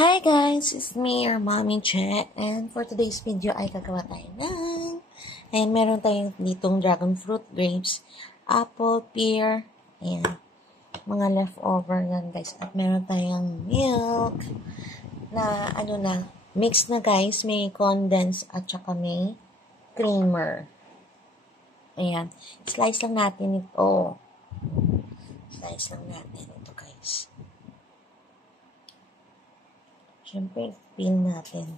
Hi guys, it's me, your mommy Che, and for today's video ay gagawa tayo meron tayong ditong dragon fruit, grapes, apple, pear, and mga leftover yan guys, at meron tayong milk na mix na guys, may condensed at saka may creamer. Ayan, slice lang natin ito. Slice lang natin ito guys. Siyempre, peel natin.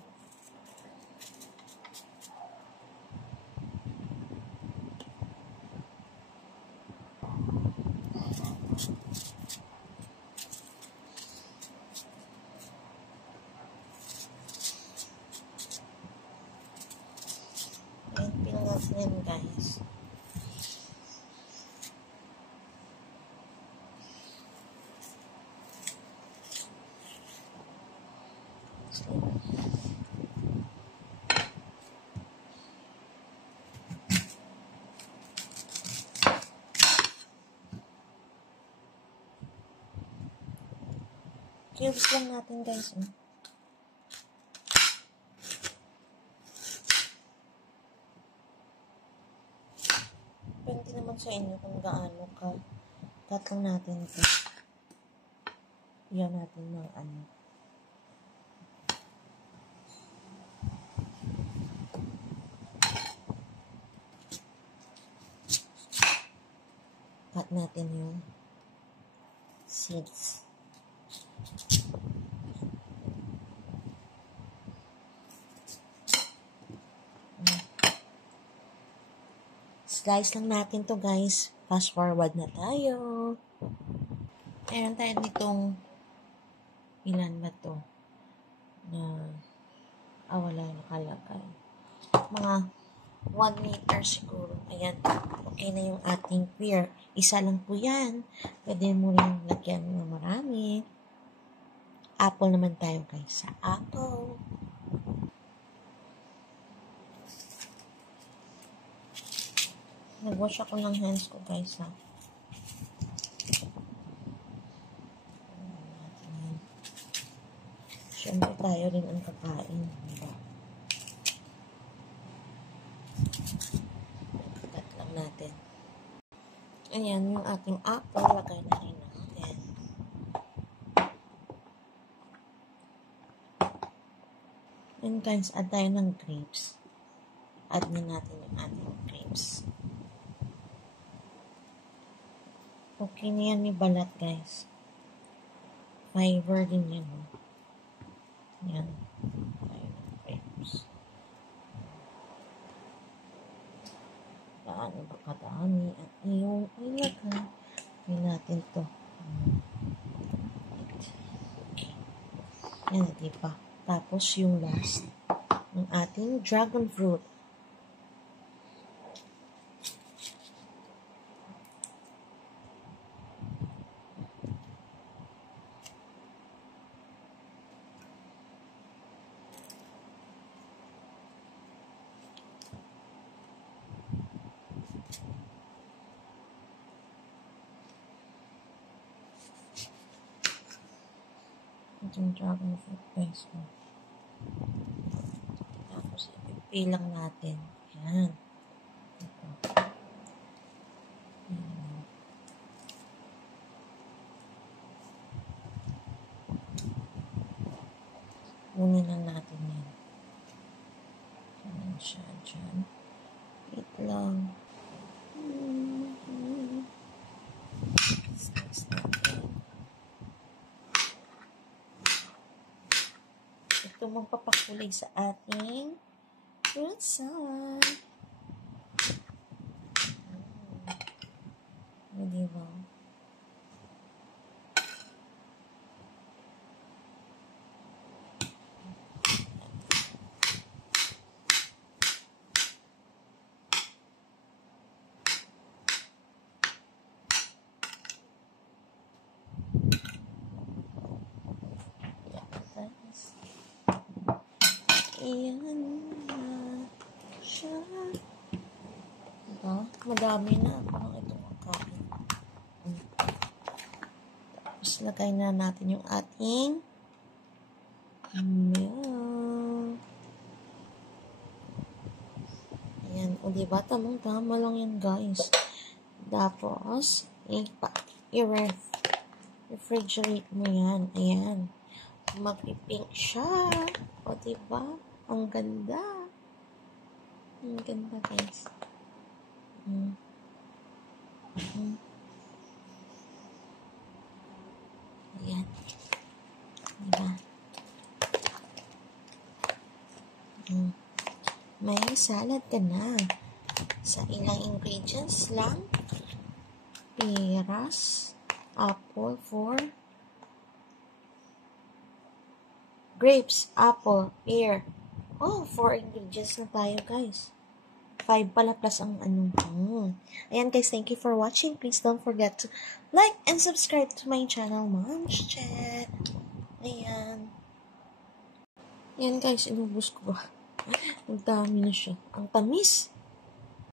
Ayan, peel natin guys. Cubes lang natin guys. Depende naman sa inyo kung gaano ka. Cut lang natin ito. Iyan natin ng cut natin yung seeds. Slice lang natin to guys. Fast forward na tayo. Meron tayo ditong ilan ba to? Wala nakalagay. Mga 1 liter siguro. Ayan. Okay na yung ating pear. Isa lang po yan. Pwede mo rin lagyan ng marami. Apple naman tayo guys. Sa apple. Nag-wash ako ng hands ko guys ha. Siyempre tayo rin ang kakain. Diba? Cut lang natin. Ayan yung ating apple. Lagay na rin natin. And guys, add tayo ng grapes. Add na natin yung ating grapes. Okay na yan, may balat guys. Fiber din yan. Yan. Grapes. Paano ba kadami? At yung ilagay. Gawin natin to. Okay. Yan, diba? Tapos yung last ng ating dragon fruit. Yung dragon fruit guys. Tapos ipipil lang natin. Yan. Ito. Yan. Kunin lang natin yan. Yan siya dyan. Wait lang. Slice natin. Ito magpapakulay sa ating fruit salad. Diba? Ayan na siya. Diba? Madami na. Parang ito makain. Tapos lagay na natin yung ating milk. Ayan. O, diba? Tamang-tama lang yan, guys. Tapos, i-refrigerate mo yan. Ayan. Magpipink siya. O, diba? Ang ganda. Ang ganda, guys. Ayan. Diba? May salad ka na. Sa ilang ingredients lang. Peras, apple, 4 grapes, apple, pear. Oh, 4 ingredients na tayo, guys. 5 pala plus ang ano. Ayan, guys, thank you for watching. Please don't forget to like and subscribe to my channel, Mom's Chat. Ayan. Ayan, guys, inubos ko ba? Ang dami na siya. Ang tamis.